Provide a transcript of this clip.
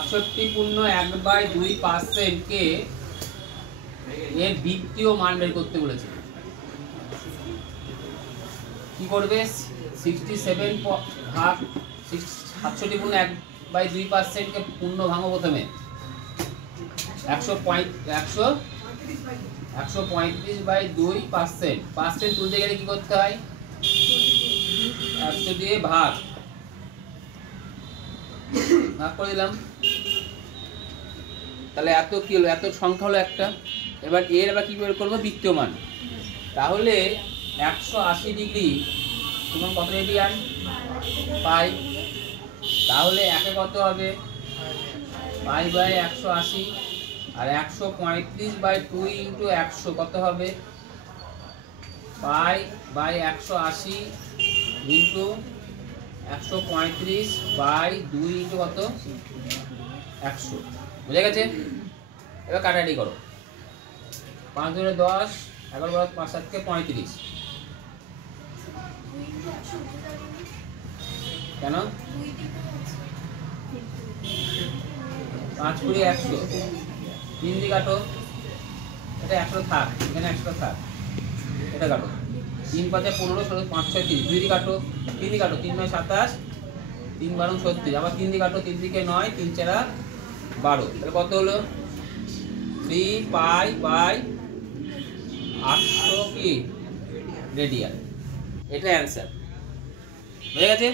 ৬২% কে এর বৃত্তীয় মান বের করতে বলেছে। কি করবে? 67 ভাগ ৬৭.1/2% কে পূর্ণ ভাঙো প্রথমে। 135/2%। পার্সেন্ট তুলতে গেলে কি করতে হয়? 100 দিয়ে ভাগ করে দিলাম। তাহলে এত কি হলো? এত সংখ্যা হলো একটা। এবার কি বের করবো? বৃত্তীয় মান। তাহলে 180 ডিগ্রি তোমার কত রেডিয়ান? পাই। তাহলে একে কত হবে? Pi by 180। আর 135/2 ইন্টু 100 কত হবে? পাই বাই 180 ইন্টু 135/2 ইন্টু কত? 100। বুঝে গেছে? এবার কাটাকাটি করো। 5 দুগুণে 10, 11 বার 5 7 35। কেন? 5 কুড়ি 100। 3 দিয়ে কাটো। এটা 100 থাক, এখানে 100 থাক। এটা কাটো। 3 5 15, 16 5 6 30। 2 দিয়ে কাটো। 3 দিয়ে কাটো। 3 9 27, 3 12 36। আবার 3 দিয়ে কাটো। 3 দিকে 9, 3 4 12। তাহলে কত হলো? 3 পাই বাই 800 কি রেডিয়ান। এটা অ্যান্সার। হয়ে গেছে?